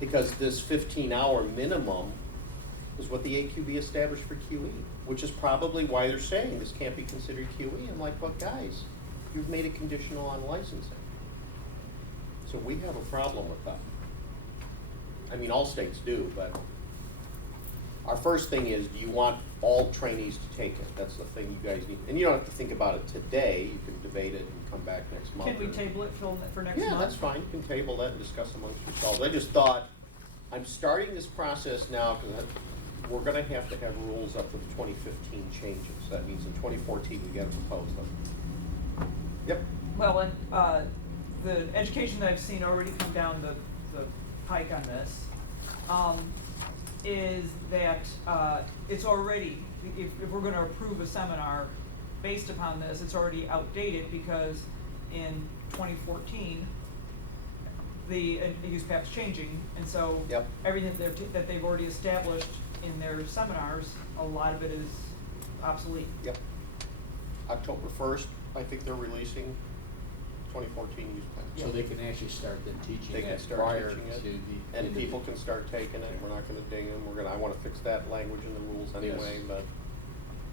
Because this 15-hour minimum is what the AQB established for QE, which is probably why they're saying this can't be considered QE. I'm like, but guys, you've made it conditional on licensing. So we have a problem with that. I mean, all states do, but our first thing is, do you want all trainees to take it? That's the thing you guys need. And you don't have to think about it today. You can debate it and come back next month. Can we table it for next month? Yeah, that's fine. You can table that and discuss amongst yourselves. I just thought, I'm starting this process now because we're going to have rules up for the 2015 changes. That means in 2014 we got to propose them. Yep. Well, and the education that I've seen already come down the pike on this is that it's already, if we're going to approve a seminar based upon this, it's already outdated because in 2014 the use pap's changing, and so Yep. everything that they've already established in their seminars, a lot of it is obsolete. Yep. October 1st, I think they're releasing 2014 use plan. So they can actually start then teaching They can it start prior teaching to it, the. and people can start taking it. We're not going to ding them. I want to fix that language in the rules anyway, Yes. but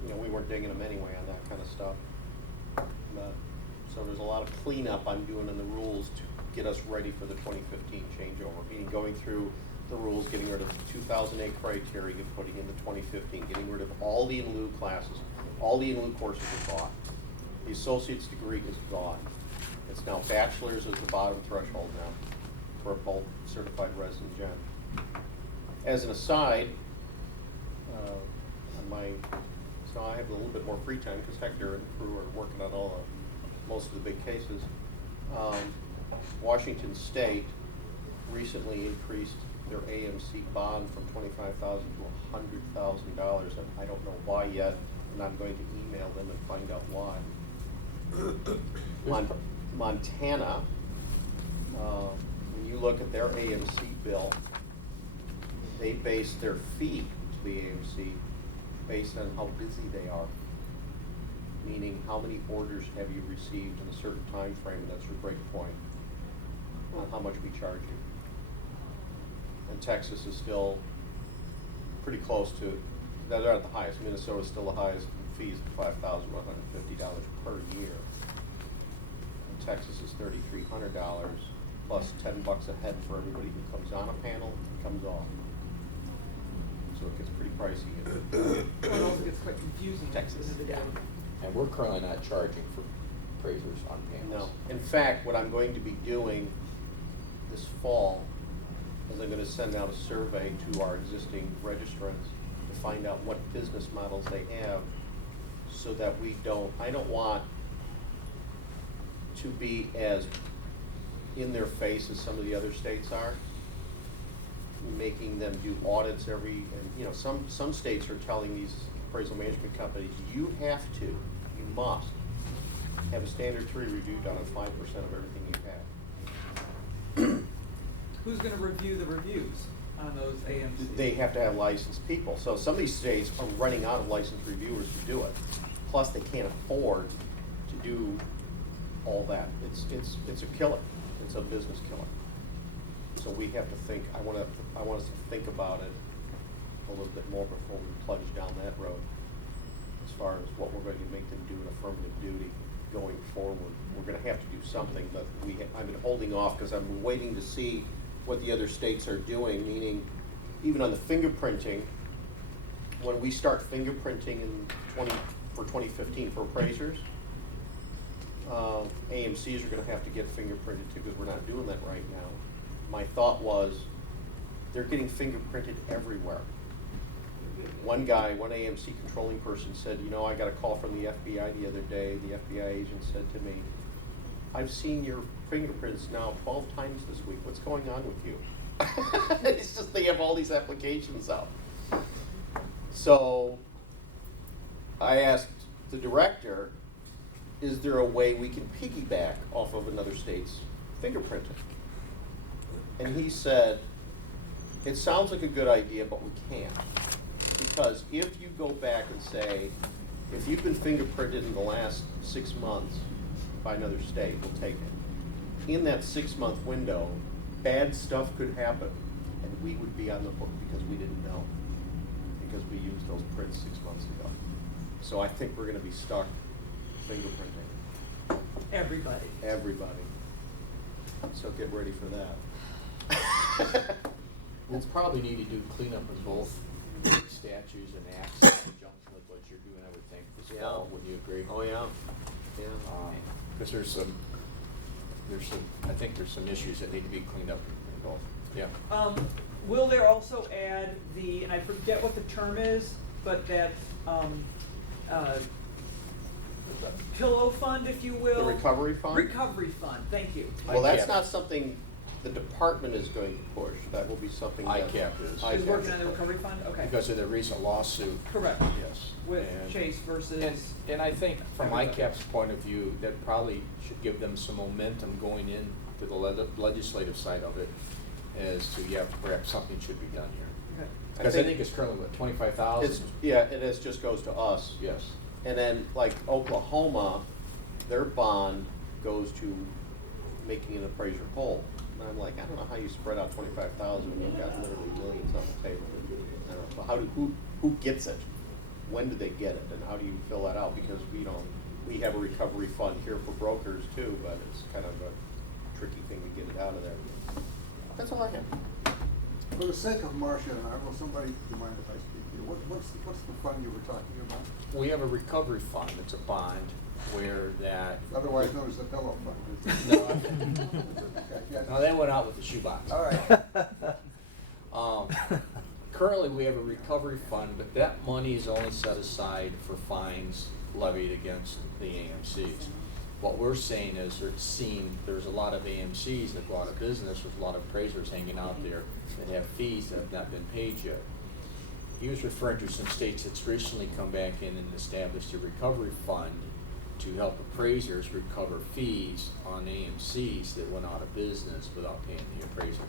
we weren't dinging them anyway on that kind of stuff. But, so there's a lot of cleanup I'm doing in the rules to get us ready for the 2015 changeover. Meaning going through the rules, getting rid of the 2008 criteria, putting in the 2015, getting rid of all the in lieu classes. All the in lieu courses are gone. The associate's degree is gone. It's now bachelor's is the bottom threshold now for both certified resident gen. As an aside, so I have a little bit more free time because Hector and crew are working on most of the big cases. Washington State recently increased their AMC bond from $25,000 to $100,000, and I don't know why yet, and I'm going to email them and find out why. Montana, when you look at their AMC bill, they base their fee to the AMC based on how busy they are. Meaning, how many orders have you received in a certain time frame, and that's your break point on how much we charge you. And Texas is still pretty close to, they're at the highest. Minnesota's still the highest fees, $5,150 per year. And Texas is $3,300 plus $10 a head for everybody who comes on a panel and comes off. So it gets pretty pricey. It also gets quite confusing. Texas, at the end of the day. yeah. And we're currently not charging for appraisers on panels. No. In fact, what I'm going to be doing this fall is I'm going to send out a survey to our existing registrants to find out what business models they have so that I don't want to be as in their face as some of the other states are, making them do audits some states are telling these appraisal management companies, you must have a standard 3 review done on 5% of everything you have. Who's going to review the reviews on those AMCs? They have to have licensed people. So some of these states are running out of licensed reviewers to do it. Plus, they can't afford to do all that. It's a killer. It's a business killer. So we have to think. I want us to think about it a little bit more before we plunge down that road. As far as what we're going to make them do in affirmative duty going forward, we're going to have to do something. But I've been holding off because I'm waiting to see what the other states are doing. Meaning, even on the fingerprinting, when we start fingerprinting in 2015 for appraisers, AMCs are going to have to get fingerprinted too because we're not doing that right now. My thought was, they're getting fingerprinted everywhere. One AMC controlling person said, I got a call from the FBI the other day. The FBI agent said to me, I've seen your fingerprints now 12 times this week. What's going on with you? It's just they have all these applications out. So I asked the director, is there a way we can piggyback off of another state's fingerprinting? And he said, it sounds like a good idea, but we can't. Because if you go back and say, if you've been fingerprinted in the last 6 months by another state, we'll take it. In that 6-month window, bad stuff could happen. and we would be on the hook because we didn't know, because we used those prints 6 months ago. So I think we're gonna be stuck fingerprinting Everybody. everybody. So get ready for that. We'll probably need to do cleanup in both statutes and acts in conjunction with what you're doing, I would think, this fall. Yeah. Would you agree? Oh, yeah, yeah. Because I think there's some issues that need to be cleaned up in both. Yeah. Will there also add and I forget what the term is, but that, pillow fund, if you will? The recovery fund? Recovery fund, thank you. Well, that's ICAP. not something the department is going to push. That will be something that. ICAP is. ICAP Who's working on the will push. recovery fund? Okay. Because of the recent lawsuit. Correct. Yes. With And- Chase versus. And I think from Everybody. ICAP's point of view, that probably should give them some momentum going into the legislative side of it as to, yeah, perhaps something should be done here. Okay. Because I think it's currently, what, 25,000? Yeah, and it just goes to us. Yes. And then like Oklahoma, their bond goes to making an appraiser whole. And I'm like, I don't know how you spread out 25,000 when you've got literally millions on the table. I don't know, so who gets it? When do they get it, and how do you fill that out? Because we have a recovery fund here for brokers too, but it's kind of a tricky thing to get it out of there. That's all I have. For the sake of Marcia and I, will somebody, do you mind if I speak here? What's the fund you were talking about? We have a recovery fund, it's a bond, where that. Otherwise known as the pillow fund. No, Okay, yes. no, they went out with the shoebox. All right. Currently, we have a recovery fund, but that money is only set aside for fines levied against the AMCs. What we're saying is there's a lot of AMCs that go out of business, there's a lot of appraisers hanging out there that have fees that have not been paid yet. He was referring to some states that's recently come back in and established a recovery fund to help appraisers recover fees on AMCs that went out of business without paying the appraiser.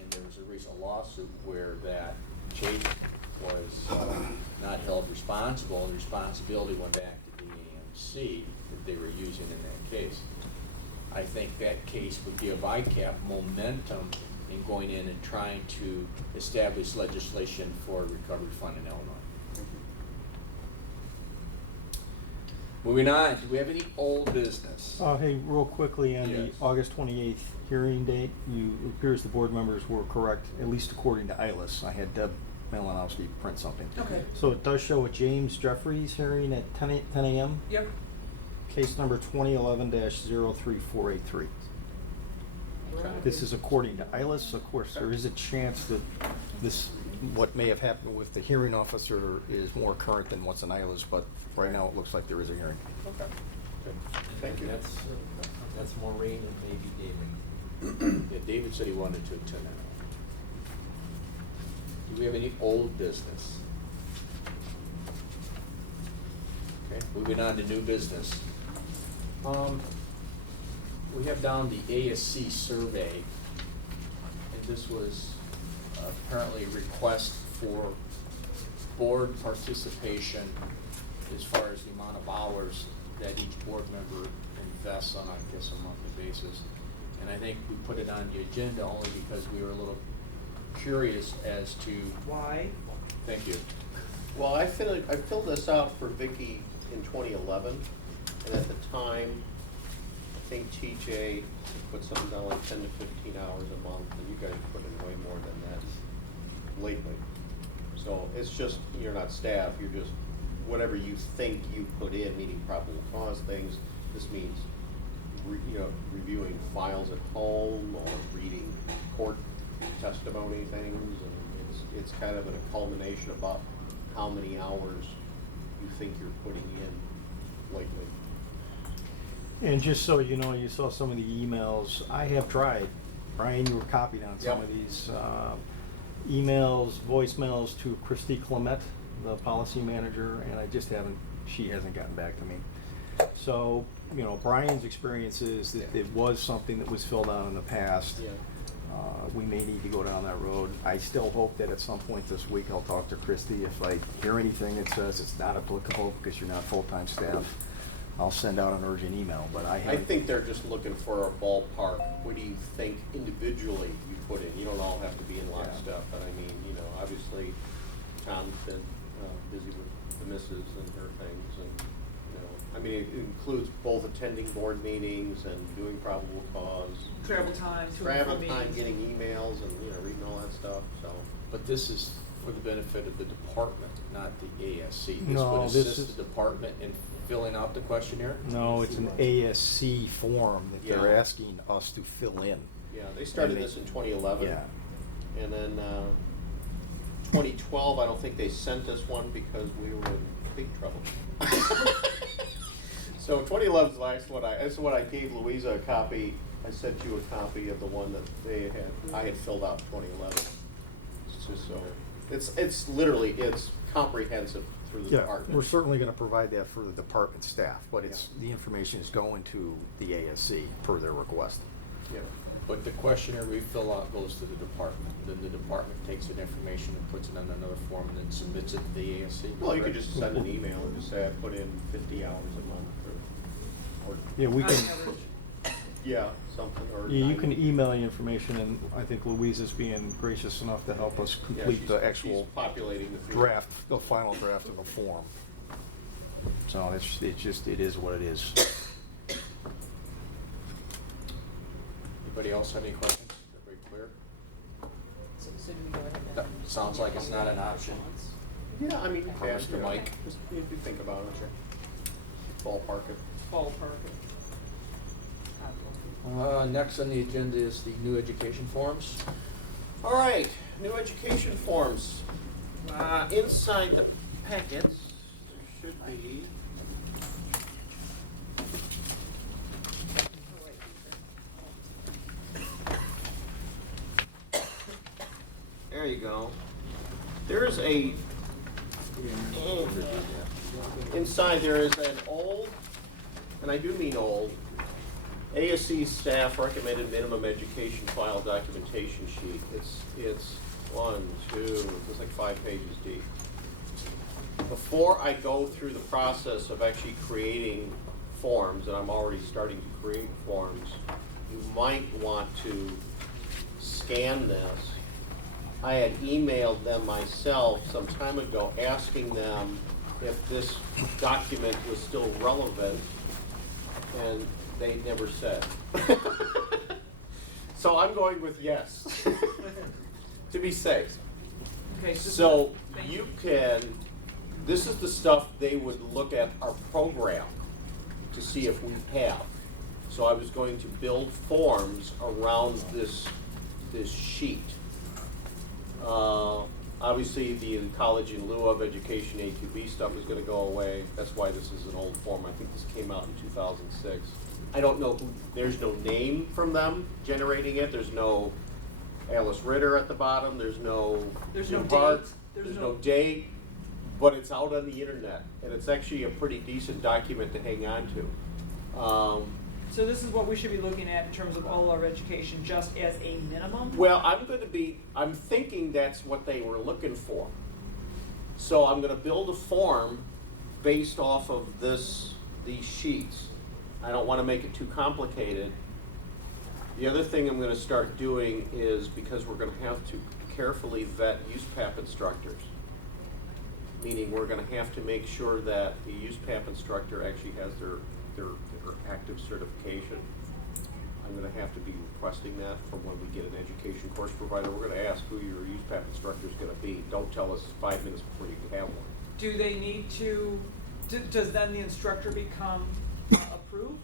And there was a recent lawsuit where that Chase was not held responsible, and the responsibility went back to the AMC that they were using in that case. I think that case would give ICAP momentum in going in and trying to establish legislation for a recovery fund in Illinois. Thank you. Moving on, do we have any old business? Hey, real quickly, on the Yes. August 28th hearing date, it appears the board members were correct, at least according to ILS. I had Deb Malinowski print something. Okay. So it does show a James Jeffries hearing at 10 a.m., Yep. case number 2011-03483. Okay. This is according to ILS. Of course, there is a chance that what may have happened with the hearing officer is more current than what's in ILS, but right now it looks like there is a hearing. Okay. Good. Thank you. That's Maureen and maybe David. Yeah, David said he wanted to attend that. Do we have any old business? Okay, moving on to new business. We have down the ASC survey, and this was apparently a request for board participation as far as the amount of hours that each board member invests on, I guess, a monthly basis. And I think we put it on the agenda only because we were a little curious as to. Why? Thank you. Well, I filled this out for Vicky in 2011, and at the time, I think TJ put something down like 10 to 15 hours a month, and you guys put in way more than that lately. So it's just, you're not staff, you're just, whatever you think you put in, meaning probable cause things, this means, reviewing files at home or reading court testimony things, and it's kind of a culmination about how many hours you think you're putting in lately. And just so you know, you saw some of the emails. I have tried. Brian, you were copied on some Yep. of these emails, voicemails to Christy Clement, the policy manager, and she hasn't gotten back to me. So, Brian's experience is that it was something that was filled out in the past. Yeah. We may need to go down that road. I still hope that at some point this week I'll talk to Christy. If I hear anything that says it's not applicable because you're not full-time staff, I'll send out an urgent email, but I I haven't. think they're just looking for a ballpark. What do you think individually you put in? You don't all have to be in lockstep, but I mean, you know, obviously Tom's been busy with the missus and her things, and, you know, I mean, it includes both attending board meetings and doing probable cause. Travel time, to and Travel from time, meetings. getting emails and, you know, reading all that stuff, so. But this is for the benefit of the department, not the ASC. This No, would this assist is- the department in filling out the questionnaire? No, it's an ASC form that they're Yeah. asking us to fill in. Yeah, they started And this in 2011. Yeah. And then 2012, I don't think they sent us one because we were in big trouble. So 2011 is the last one. That's what I gave Louisa a copy. I sent you a copy of the one that I had filled out in 2011. It's just so, it's literally, it's comprehensive through the Yeah, department. we're certainly gonna provide that for the department staff, but it's, the information is going to the ASC per their request. Yeah. But the questionnaire we fill out goes to the department, then the department takes that information and puts it on another form and then submits it to the ASC. Well, you could correct? just send an email and just say I put in 50 hours a month or Yeah, we On can, average. yeah, something, or. yeah, you 90. can email the information, and I think Louise is being gracious enough to help us Yeah, complete she's- the actual she's populating the field. draft, the final draft of the form. So it is what it is. Anybody else have any questions? Everybody clear? So do we go ahead and? That sounds like it's not an option. Yeah, I mean, For yeah, Mr. yeah. Mike. Just if you think about it, ballpark it. Ballpark. Next on the agenda is the new education forms. All right, new education forms. Inside the packets, there should be. There you go. There's a, inside there is an old, and I do mean old, ASC staff recommended minimum education file documentation sheet. It's 1, 2, it's like 5 pages deep. Before I go through the process of actually creating forms, and I'm already starting to create forms, you might want to scan this. I had emailed them myself some time ago asking them if this document was still relevant, and they never said. So I'm going with yes, to be safe. Okay, So thank you can, this is the stuff they would look at our program to see if we have. So I was going to build forms around this sheet. Obviously, the college in lieu of education A2B stuff is gonna go away. That's why this is an old form. I think this came out in 2006. I don't know who, there's no name from them generating it. There's no Alice Ritter at the bottom. There's no There's Jim no Hart. date. There's no date, but it's out on the internet, and it's actually a pretty decent document to hang on to. So this is what we should be looking at in terms of all our education, just as a minimum? Well, I'm thinking that's what they were looking for. So I'm gonna build a form based off of these sheets. I don't wanna make it too complicated. The other thing I'm gonna start doing is, because we're gonna have to carefully vet USPAP instructors, meaning we're gonna have to make sure that the USPAP instructor actually has their active certification. I'm gonna have to be requesting that from when we get an education course provider. We're gonna ask who your USPAP instructor is gonna be. Don't tell us 5 minutes before you have one. Do they need to, does then the instructor become approved?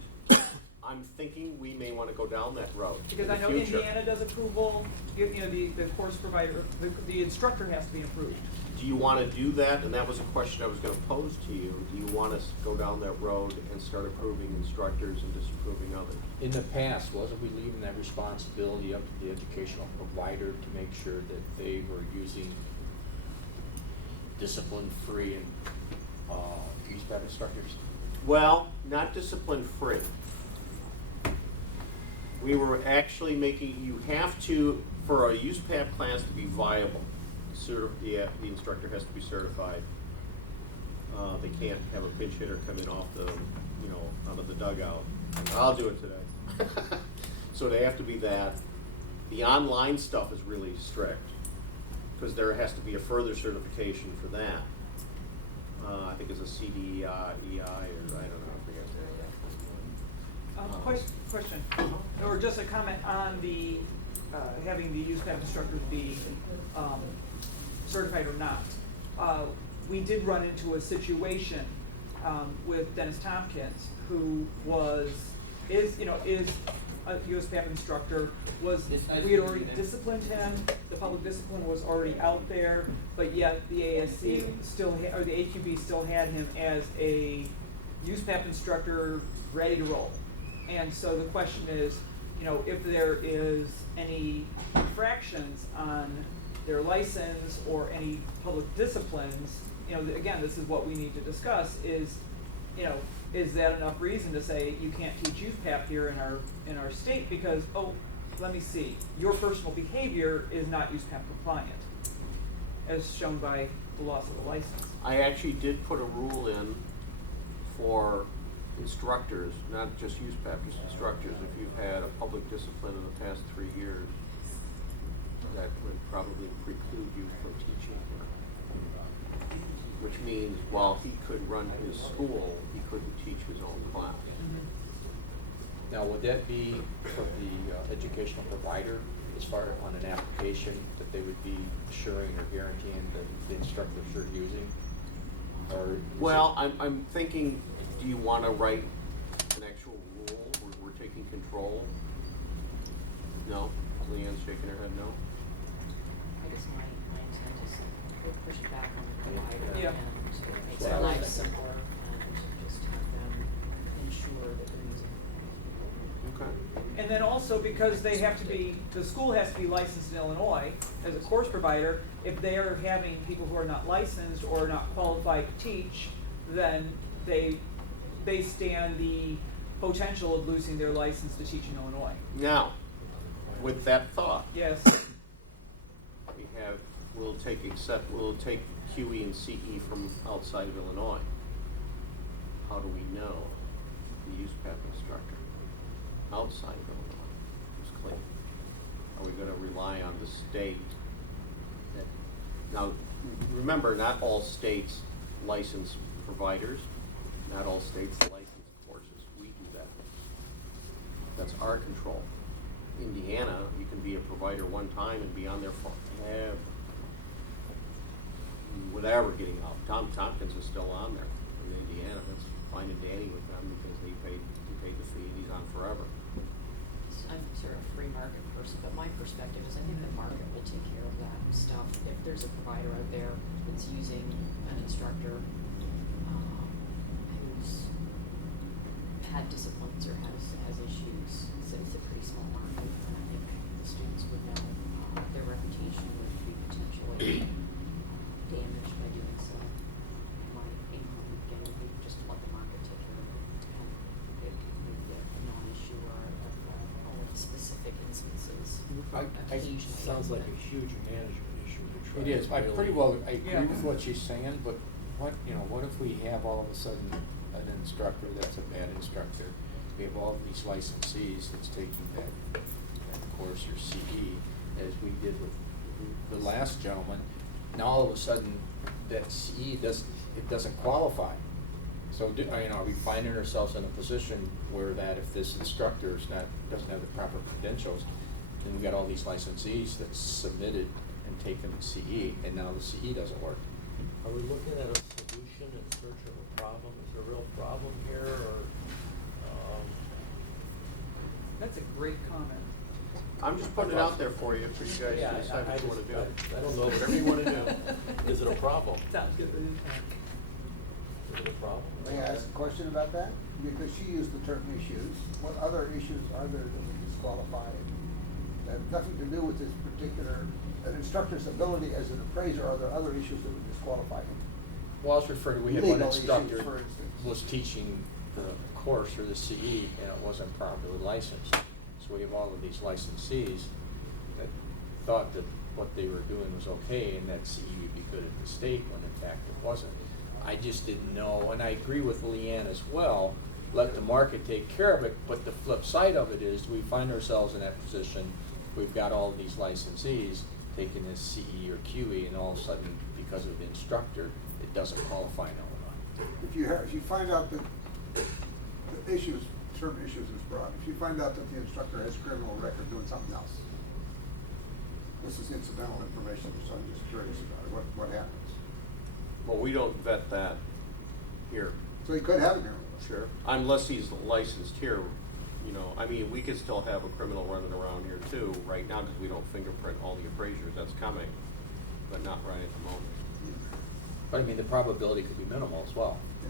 I'm thinking we may wanna go down that road in Because the I know future. Indiana does approval, you know, the course provider, the instructor has to be approved. Do you wanna do that? And that was a question I was gonna pose to you. Do you want us to go down that road and start approving instructors and disapproving others? In the past, wasn't we leaving that responsibility up to the educational provider to make sure that they were using discipline-free and USPAP instructors? Well, not discipline-free. We were actually making, you have to, for a USPAP class to be viable, the instructor has to be certified. They can't have a pinch hitter come in off the, you know, out of the dugout. I'll do it today. So they have to be that. The online stuff is really strict, because there has to be a further certification for that. I think it's a CDEI, or I don't know, I forget. Question, or just a comment on the, having the use PAP instructors be, certified or not. We did run into a situation, with Dennis Tompkins, who is a US PAP instructor, we had already disciplined him, the public discipline was already out there, but yet the ASC or the AQB still had him as a use PAP instructor ready to roll. And so the question is, if there is any infractions on their license or any public disciplines, again, this is what we need to discuss is that enough reason to say you can't teach youth PAP here in our state because, let me see, your personal behavior is not youth PAP compliant, as shown by the loss of the license. I actually did put a rule in for instructors, not just use PAP, just instructors. If you've had a public discipline in the past 3 years, that would probably preclude you from teaching here. Which means while he could run his school, he couldn't teach his own class. Now, would that be for the educational provider as far on an application that they would be assuring or guaranteeing that the instructors are using? Or is Well, I'm thinking, do you want to write an actual rule where we're taking control? No? Leanne's shaking her head no? I guess my intent is to push back on the provider Yeah. and make Well, their I lives was- simpler and just have them ensure that they're using it. Okay. And then also because the school has to be licensed in Illinois as a course provider, if they are having people who are not licensed or not qualified to teach, then they stand the potential of losing their license to teach in Illinois. Now, with that thought, Yes, we'll take QE and CE from outside of Illinois. How do we know the use PAP instructor outside of Illinois is clean? Are we gonna rely on the state? Now, remember, not all states license providers, not all states license courses. We do that. That's our control. Indiana, you can be a provider one time and be on there forever. Whatever getting out. Tom Tompkins is still on there in Indiana. That's fine and dandy with them because he paid the fee and he's on forever. I'm sort of a free market person, but my perspective is I think the market will take care of that stuff. If there's a provider out there that's using an instructor who's had disciplines or has issues, so it's a pretty small market, and I think the students would know their reputation would be potentially damaged by doing so. My opinion, again, we would just let the market take care of it, and it could be a non-issue or only specific instances. Occasionally. Sounds like a huge management issue to try. It is, to I really- pretty well, I Yeah. agree with what she's saying, but what if we have all of a sudden an instructor that's a bad instructor? We have all of these licensees that's taking that course or CE, as we did with the last gentleman. Now all of a sudden, that CE doesn't qualify. So, are we finding ourselves in a position where that if this instructor doesn't have the proper credentials, then we got all these licensees that submitted and taken the CE, and now the CE doesn't work. Are we looking at a solution in search of a problem? Is there a real problem here, or, that's a great comment. I'm just putting it out there for you guys yeah, to decide what you wanna do. I don't know. Whatever you wanna do. Is it a problem? Sounds good. Is it a problem? May I ask a question about that? Because she used the term issues. What other issues are there that would disqualify? That have nothing to do with this particular, an instructor's ability as an appraiser. Are there other issues that would disqualify him? Well, I was referring to, we had one Legal issues, instructor for instance. was teaching the course or the CE, and it wasn't properly licensed. So we have all of these licensees that thought that what they were doing was okay, and that CE would be good at the state, when in fact it wasn't. I just didn't know, and I agree with Leanne as well, let the market take care of it, but the flip side of it is, we find ourselves in that position, we've got all these licensees taking this CE or QE, and all of a sudden, because of the instructor, it doesn't qualify in Illinois. If you find out that the issues, certain issues is brought, if you find out that the instructor has criminal record doing something else, this is incidental information, so I'm just curious about it, what happens? Well, we don't vet that here. So he could have a criminal record. Sure. Unless he's licensed here, you know, I mean, we could still have a criminal running around here too, right now, because we don't fingerprint all the appraisers, that's coming, but not right at the moment. But I mean, the probability could be minimal as well. Yeah.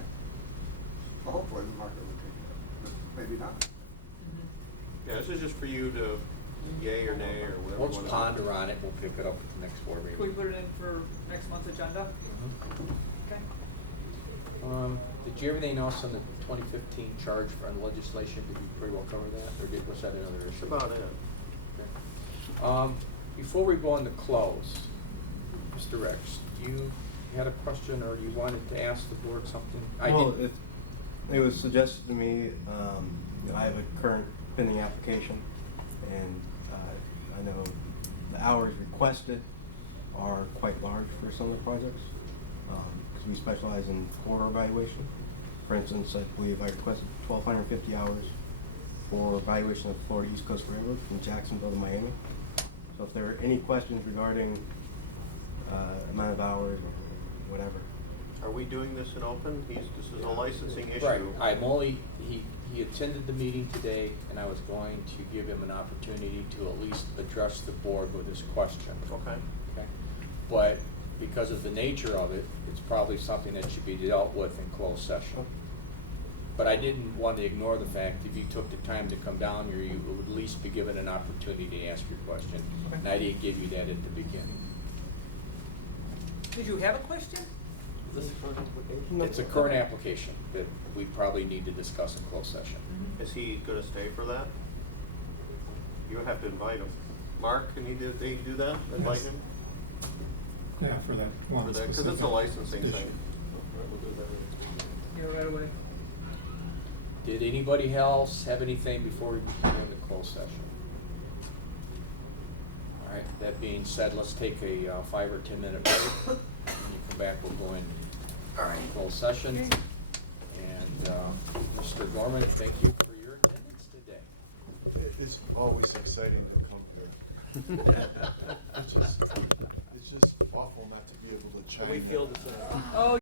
Well, hopefully the market will take care of it, but maybe not. Yeah, this is just for you to yay or nay or whatever. Let's you wanna- ponder on it, we'll pick it up at the next board Can we meeting. put it in for next month's agenda? Okay. Did you have anything else on the 2015 charge for on legislation? Did you pretty well cover that, or was that another That's issue? about it. Okay. Before we go into close, Mr. Rex, you had a question, or you wanted to ask the board something? Well, it was suggested to me, that I have a current pending application, and I know the hours requested are quite large for some of the projects, because we specialize in corridor evaluation. For instance, I believe I requested 1,250 hours for evaluation of Florida East Coast Railroad from Jacksonville to Miami. So if there are any questions regarding amount of hours or whatever. Are we doing this in open? This is a licensing issue. Right, he attended the meeting today, and I was going to give him an opportunity to at least address the board with his question. Okay. Okay? But because of the nature of it, it's probably something that should be dealt with in closed session. But I didn't want to ignore the fact, if you took the time to come down here, you would at least be given an opportunity to ask your question. Okay. And I didn't give you that at the beginning. Did you have a question? Is this a current application? It's a current application that we probably need to discuss in closed session. Is he gonna stay for that? You would have to invite him. Mark, can they do that? Invite Yes. him? Yeah, for that one For that, because it's a specific licensing issue. thing. Yeah, right away. Did anybody else have anything before we begin the closed session? All right, that being said, let's take a 5 or 10 minute break. When you come back, we'll go in closed session. And Mr. Gorman, thank you for your attendance today. It's always exciting to come here. It's just awful not to be able to chime We in. feel the same. Oh,